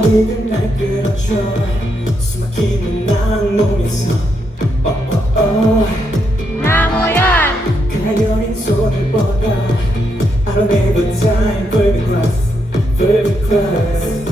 맞춰 숨막히는 난 몸에서 oh, 어어어 나무현 가녀린 손을 뻗어 I don't have a time for the class For the class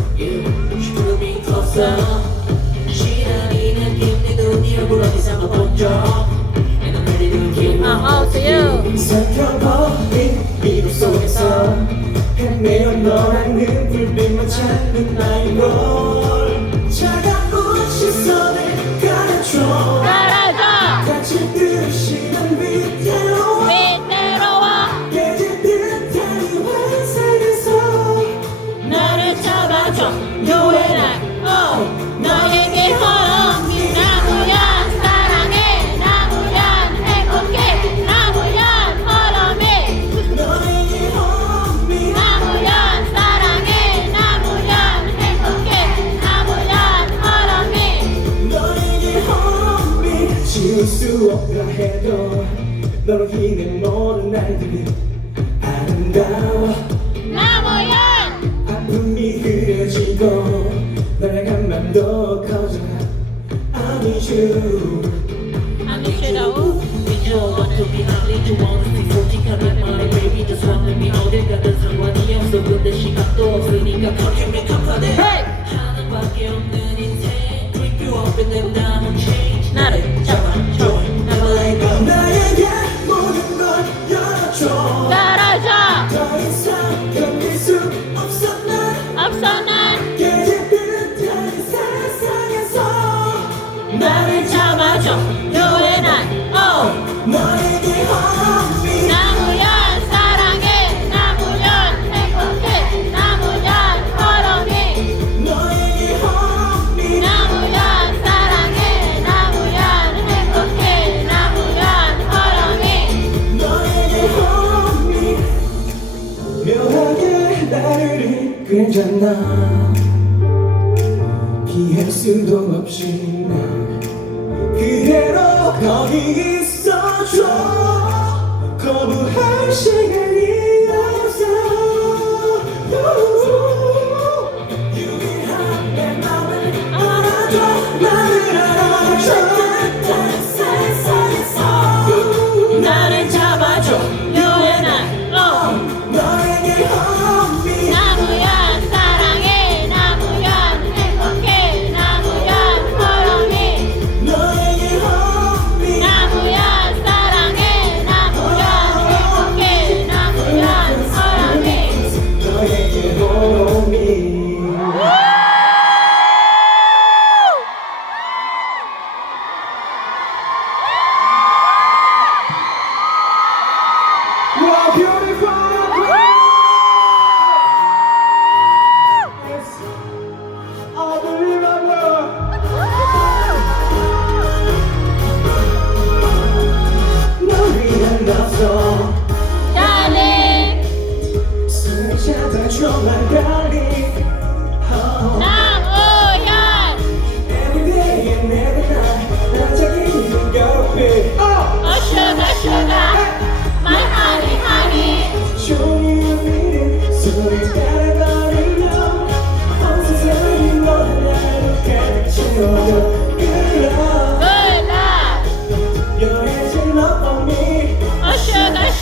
지울 수 없다 해도 너로 인해 모든 날들이 아름다워 나무현 아픔이 흐려지고 너의 감망도 커져가 I need you 아미슈라우 비주얼 to be ugly to honestly 솔직하게 말해 baby just wanna be 어딜 가든 상관이 없어 근데 시간도 없으니까 컨트롤 컴퍼네 하는 밖에 없는 인생 Creep you up and then down and change 이끌잖아 피할 수도 없이 난 그대로 거기 있어줘. 거부할 시간이 없어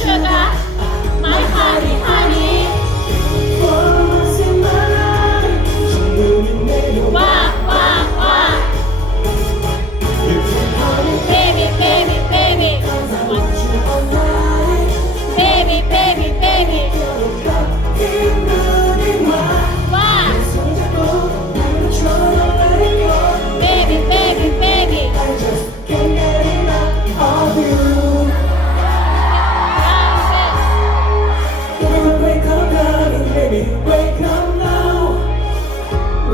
Shut up.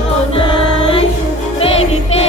all night. Baby, baby.